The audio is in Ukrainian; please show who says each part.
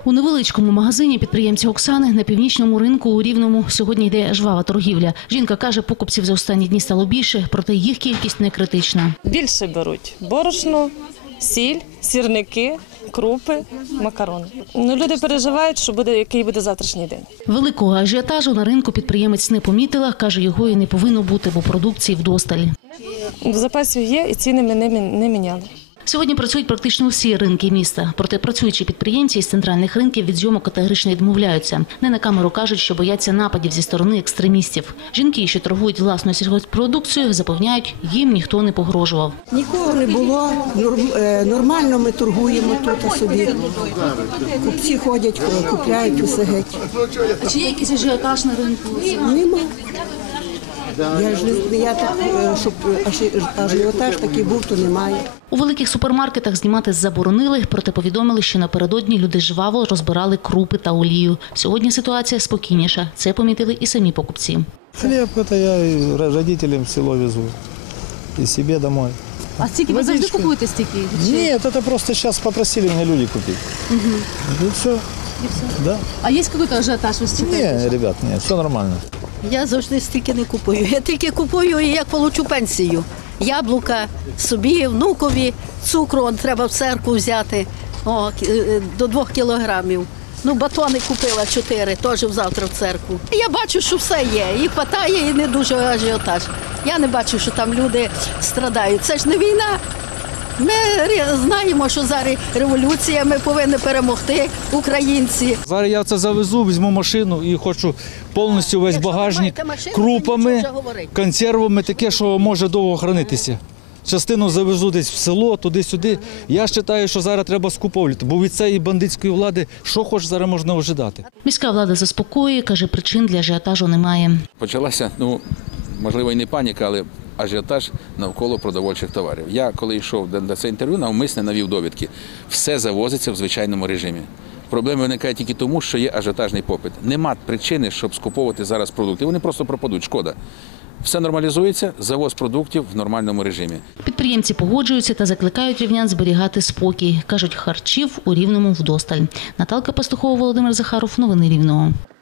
Speaker 1: У невеличкому магазині підприємця Оксани на північному ринку у Рівному сьогодні йде жвава торгівля. Жінка каже, покупців за останні дні стало більше, проте їх кількість не критична.
Speaker 2: Більше беруть борошно, сіль, сірники, крупи, макарони. Люди переживають, що який буде завтрашній день.
Speaker 1: Великого ажіотажу на ринку підприємець не помітила, каже, його і не повинно бути, бо продукції вдосталь.
Speaker 2: В запасі є і ціни ми не міняли.
Speaker 1: Сьогодні працюють практично всі ринки міста. Проте працюючі підприємці із центральних ринків від зйомок категорично відмовляються. Не на камеру кажуть, що бояться нападів зі сторони екстремістів. Жінки, що торгують власною сільгосппродукцією, запевняють, їм ніхто не погрожував.
Speaker 3: Нікого не було, нормально ми торгуємо тут собі. Купці ходять, купляють усе геть.
Speaker 1: А чи є якийсь ажіотаж на ринку?
Speaker 3: Нема. Я так, щоб ажіотаж такий був, то немає.
Speaker 1: У великих супермаркетах знімати заборонили, проте повідомили, що напередодні люди жваво розбирали крупи та олію. Сьогодні ситуація спокійніша. Це помітили і самі покупці.
Speaker 4: Хліб – це я і родителям в село везу, і собі домой.
Speaker 1: А стільки ви завжди купуєте стільки?
Speaker 4: Ні, це просто зараз попросили мене люди купити. І все.
Speaker 1: І все?
Speaker 4: Да.
Speaker 1: А є якийсь ажіотаж?
Speaker 4: Ні, ребят, ні, все нормально.
Speaker 5: Я завжди стільки не купую. Я тільки купую, як получу пенсію. Яблука собі, внукові, цукру треба в церкву взяти до 2 кілограмів. Батони купила 4, теж завтра в церкву. Я бачу, що все є. Їх вистачає і не дуже ажіотаж. Я не бачу, що там люди страдають. Це ж не війна. Ми знаємо, що зараз революція, ми повинні перемогти, українці.
Speaker 6: Зараз я це завезу, візьму машину і хочу повністю весь багажник крупами, консервами, таке, що може довго хранитися. Частину завезу десь в село, туди-сюди. Я вважаю, що зараз треба скуповувати, бо від цієї бандитської влади що хоч зараз можна ожидати.
Speaker 1: Міська влада заспокоює, каже, причин для ажіотажу немає.
Speaker 7: Почалася, можливо, і не паніка, але ажіотаж навколо продовольчих товарів. Я, коли йшов на це інтерв'ю, навмисне навів довідки. Все завозиться в звичайному режимі. Проблеми виникають тільки тому, що є ажіотажний попит. Нема причини, щоб скуповувати зараз продукти. Вони просто пропадуть, шкода. Все нормалізується, завоз продуктів в нормальному режимі.
Speaker 1: Підприємці погоджуються та закликають рівнян зберігати спокій. Кажуть, харчів у Рівному вдосталь. Наталка Пастухова, Володимир Захаров. Новини Рівного.